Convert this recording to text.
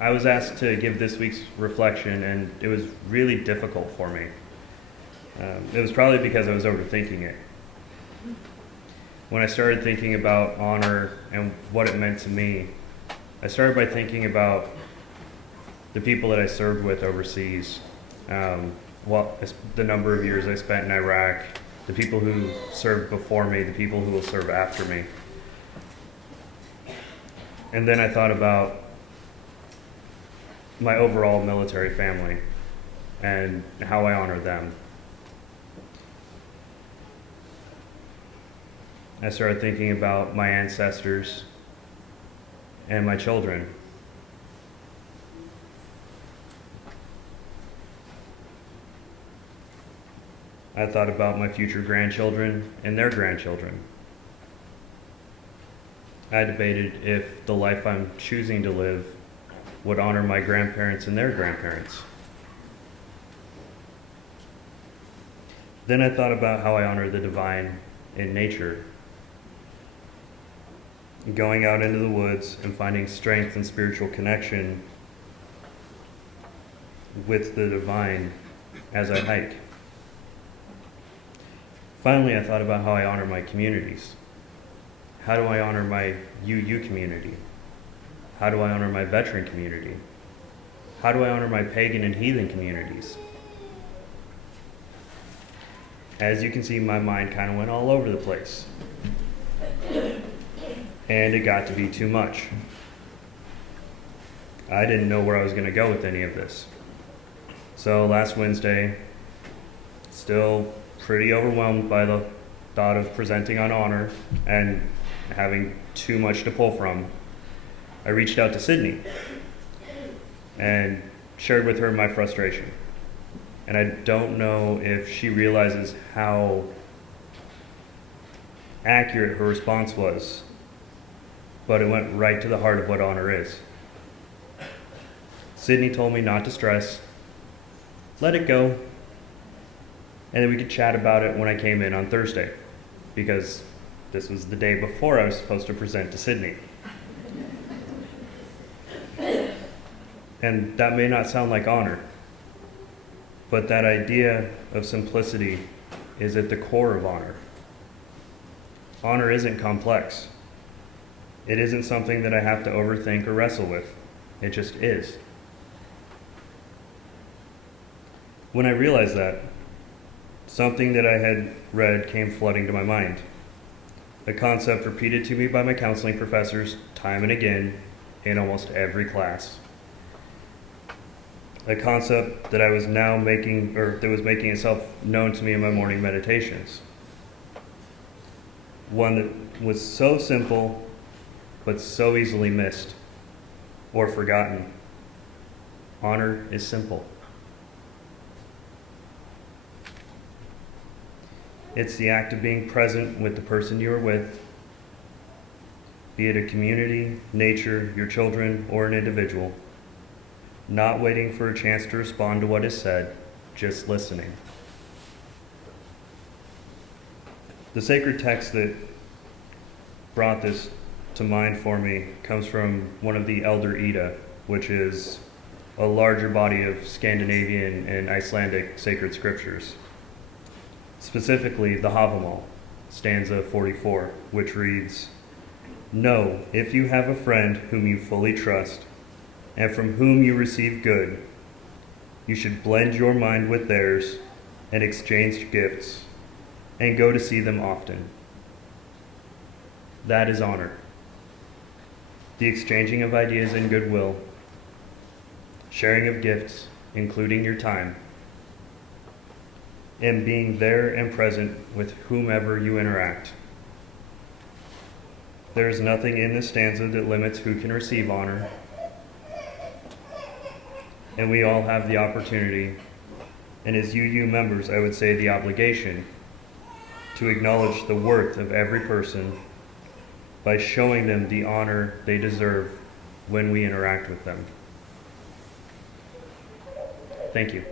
I was asked to give this week's reflection, and it was really difficult for me. It was probably because I was overthinking it. When I started thinking about honor and what it meant to me, I started by thinking about the people that I served with overseas, the number of years I spent in Iraq, the people who served before me, the people who will serve after me. And then I thought about my overall military family and how I honor them. I started thinking about my ancestors and my children. I thought about my future grandchildren and their grandchildren. I debated if the life I'm choosing to live would honor my grandparents and their grandparents. Then I thought about how I honor the divine in nature. Going out into the woods and finding strength and spiritual connection with the divine as I hike. Finally, I thought about how I honor my communities. How do I honor my UU community? How do I honor my veteran community? How do I honor my pagan and heathen communities? As you can see, my mind kind of went all over the place. And it got to be too much. I didn't know where I was going to go with any of this. So last Wednesday, still pretty overwhelmed by the thought of presenting on honor and having too much to pull from, I reached out to Sydney and shared with her my frustration. And I don't know if she realizes how accurate her response was, but it went right to the heart of what honor is. Sydney told me not to stress, let it go, and then we could chat about it when I came in on Thursday, because this was the day before I was supposed to present to Sydney. And that may not sound like honor, but that idea of simplicity is at the core of honor. Honor isn't complex. It isn't something that I have to overthink or wrestle with. It just is. When I realized that, something that I had read came flooding to my mind. A concept repeated to me by my counseling professors time and again in almost every class. A concept that I was now making, or that was making itself known to me in my morning meditations. One that was so simple, but so easily missed or forgotten. Honor is simple. It's the act of being present with the person you are with, be it a community, nature, your children, or an individual. Not waiting for a chance to respond to what is said, just listening. The sacred text that brought this to mind for me comes from one of the Elder Edda, which is a larger body of Scandinavian and Icelandic sacred scriptures. Specifically, the Havamal, stanza 44, which reads, "Know, if you have a friend whom you fully trust, and from whom you receive good, you should blend your mind with theirs and exchange gifts, and go to see them often." That is honor. The exchanging of ideas and goodwill, sharing of gifts, including your time, and being there and present with whomever you interact. There is nothing in this stanza that limits who can receive honor, and we all have the opportunity, and as UU members, I would say the obligation, to acknowledge the worth of every person by showing them the honor they deserve when we interact with them. Thank you.